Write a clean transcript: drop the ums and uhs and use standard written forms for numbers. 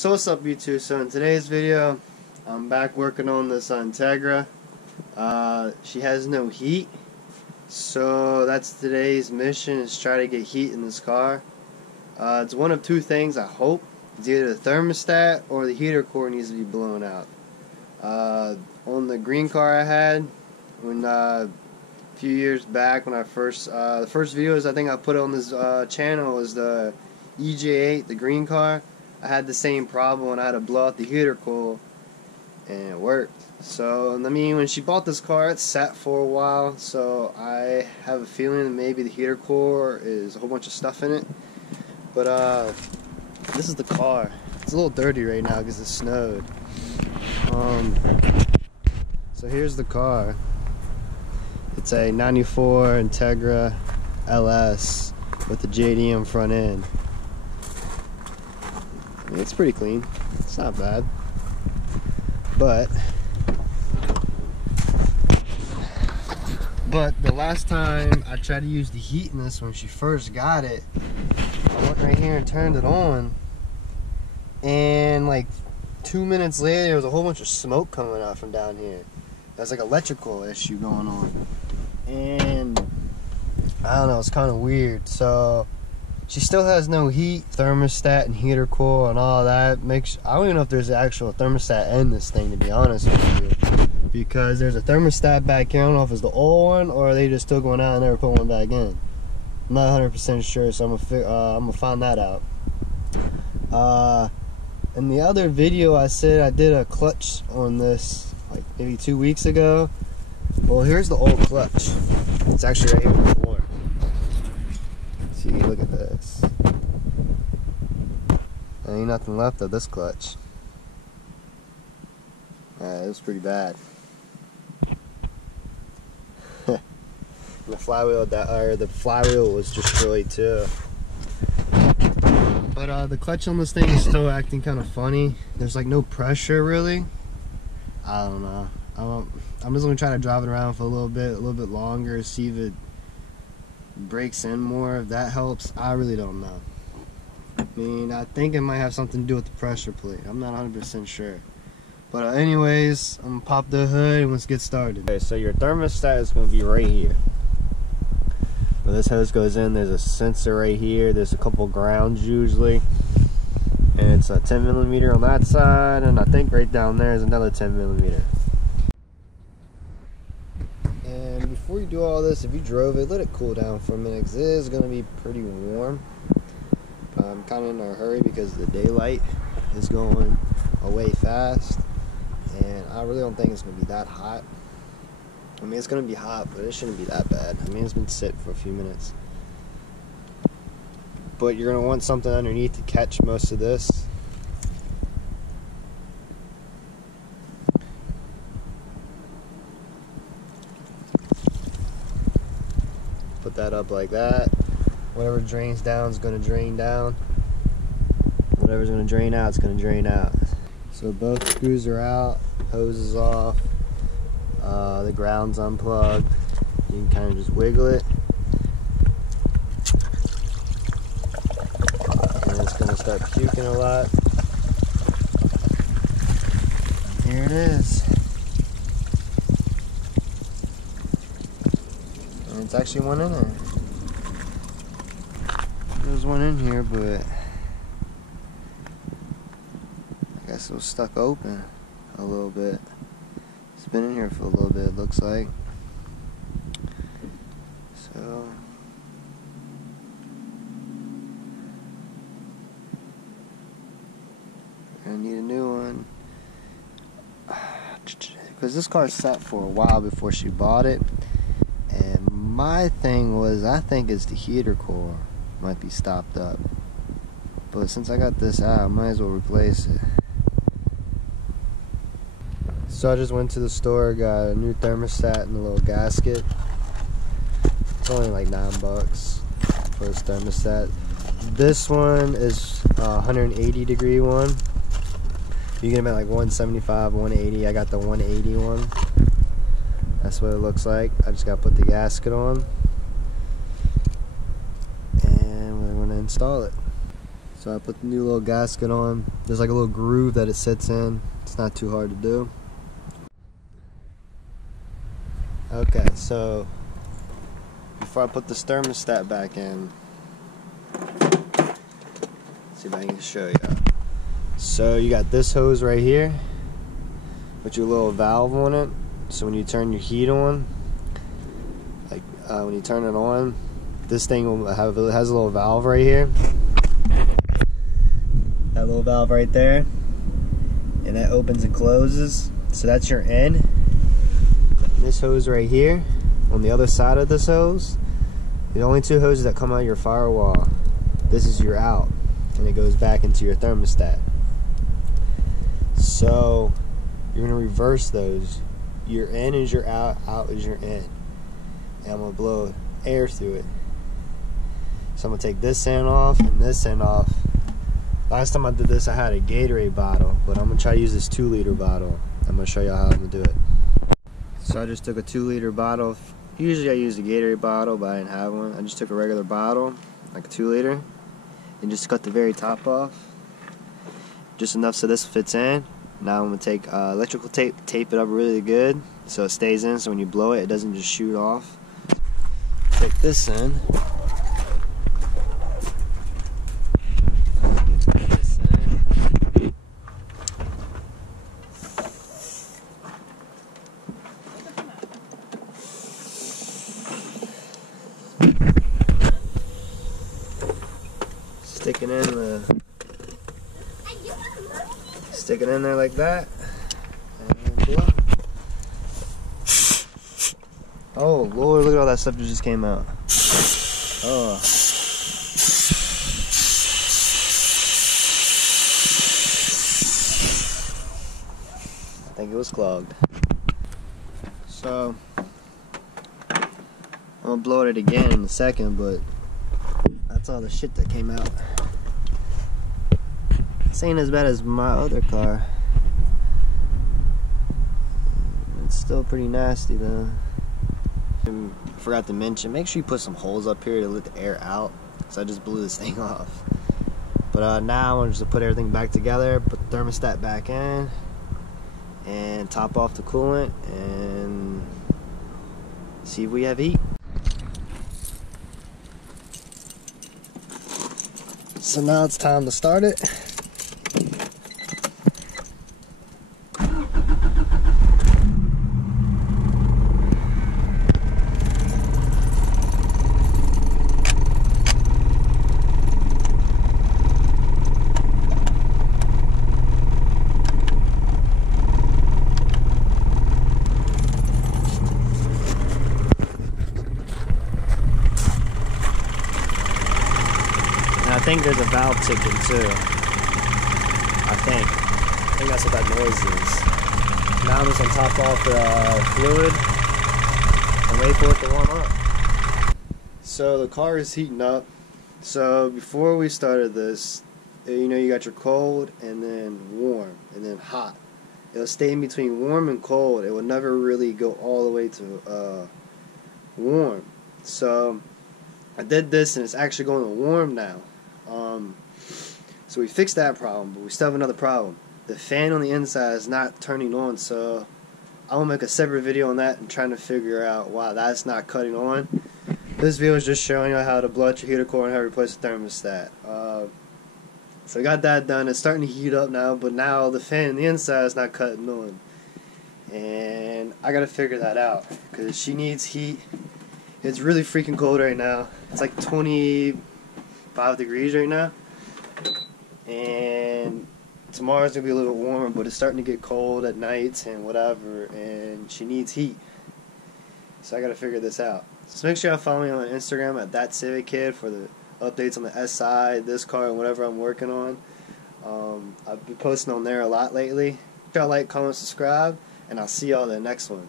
So what's up YouTube? So in today's video I'm back working on this Integra. She has no heat, so that's today's mission, is try to get heat in this car. It's one of two things, I hope. It's either the thermostat or the heater core needs to be blown out. On the green car I had when a few years back, when I the first videos I think I put on this channel was the EJ8, the green car. I had the same problem when I had to blow out the heater coil, and it worked. So, I mean, when she bought this car, it sat for a while, so I have a feeling that maybe the heater core is a whole bunch of stuff in it. But, this is the car. It's a little dirty right now because it snowed. So here's the car. It's a 94 Integra LS with the JDM front end. It's pretty clean. It's not bad. But the last time I tried to use the heat in this, when she first got it, I went right here and turned it on, and like 2 minutes later there was a whole bunch of smoke coming out from down here. There's like an electrical issue going on, and I don't know, it's kind of weird. So she still has no heat, thermostat and heater coil and all that. I don't even know if there's an actual thermostat in this thing, to be honest with you, because there's a thermostat back here. I don't know if it's the old one or they just took one out and never put one back in. I'm not 100% sure, so I'm gonna find that out. In the other video I said I did a clutch on this like maybe 2 weeks ago. Well, here's the old clutch. It's actually right here on the floor. See, look at this. There ain't nothing left of this clutch. It was pretty bad. The flywheel was destroyed too. But the clutch on this thing is still acting kind of funny. There's like no pressure really. I don't know. I'm just gonna try to drive it around for a little bit longer, see if it breaks in more. If that helps, I really don't know. I mean, I think it might have something to do with the pressure plate. I'm not 100% sure. But anyways, I'm gonna pop the hood and let's get started. Okay, so your thermostat is gonna be right here. Where this hose goes in, there's a sensor right here. There's a couple grounds usually. And it's a 10mm on that side, and I think right down there is another 10mm. And before you do all this, if you drove it, let it cool down for a minute, because it is going to be pretty warm. I'm kind of in a hurry because the daylight is going away fast, and I really don't think it's going to be that hot. I mean, it's going to be hot, but it shouldn't be that bad. I mean, it's been sitting for a few minutes. But you're going to want something underneath to catch most of this. Put that up like that. Whatever drains down is going to drain down. Whatever's going to drain out is going to drain out. So both screws are out, hose is off, the ground's unplugged. You can kind of just wiggle it, and it's going to start puking a lot. Here it is. And it's actually one in there. There's one in here, but I guess it was stuck open a little bit. It's been in here for a little bit, it looks like. So I need a new one, because this car sat for a while before she bought it. And my thing was, I think it's the heater core might be stopped up. But since I got this out, I might as well replace it. So I just went to the store, got a new thermostat and a little gasket. It's only like $9 for this thermostat. This one is a 180 degree one. You get them at like 175, 180. I got the 180 one. That's what it looks like. I just gotta put the gasket on, and we're gonna install it. So I put the new little gasket on. There's like a little groove that it sits in. It's not too hard to do. Okay, so before I put this thermostat back in, see if I can show you. So you got this hose right here with your little valve on it. So when you turn your heat on, like when you turn it on, this thing will has a little valve right here. That little valve right there, and that opens and closes. So that's your in. And this hose right here, on the other side of this hose, the only two hoses that come out of your firewall. This is your out, and it goes back into your thermostat. So you're gonna reverse those. Your in is your out, out is your in. And I'm gonna blow air through it. So I'm gonna take this end off and this end off. Last time I did this, I had a Gatorade bottle, but I'm gonna try to use this 2-liter bottle. I'm gonna show you how I'm gonna do it. So I just took a 2-liter bottle. Usually I use a Gatorade bottle, but I didn't have one. I just took a regular bottle, like a 2-liter, and just cut the very top off. Just enough so this fits in. Now I'm gonna take electrical tape, tape it up really good so it stays in, so when you blow it, it doesn't just shoot off. Take this in. Stick it in there like that, and blow. Oh Lord, look at all that stuff that just came out. Oh. I think it was clogged. So I'm gonna blow it again in a second, but that's all the shit that came out. This ain't as bad as my other car. It's still pretty nasty though. And I forgot to mention, make sure you put some holes up here to let the air out. So I just blew this thing off. But now I want to just put everything back together, put the thermostat back in, and top off the coolant and see if we have heat. So now it's time to start it. I think there's a valve ticking too. I think that's what that noise is. Now I'm just gonna top off the fluid and wait for it to warm up. So the car is heating up. So before we started this, you know, you got your cold and then warm and then hot. It'll stay in between warm and cold. It will never really go all the way to warm. So I did this and it's actually going to warm now. So we fixed that problem, but we still have another problem. The fan on the inside is not turning on, so I'm going to make a separate video on that and trying to figure out why that's not cutting on. This video is just showing you how to blow out your heater core and how to replace the thermostat. So I got that done. It's starting to heat up now, but now the fan on the inside is not cutting on. And I got to figure that out because she needs heat. It's really freaking cold right now. It's like 25 degrees right now. And tomorrow's going to be a little warmer, but it's starting to get cold at nights and whatever, and she needs heat. So I got to figure this out. So make sure you follow me on Instagram at ThatCivicKid for the updates on the SI, this car, and whatever I'm working on. I've been posting on there a lot lately. Make sure y'all like, comment, subscribe, and I'll see y'all in the next one.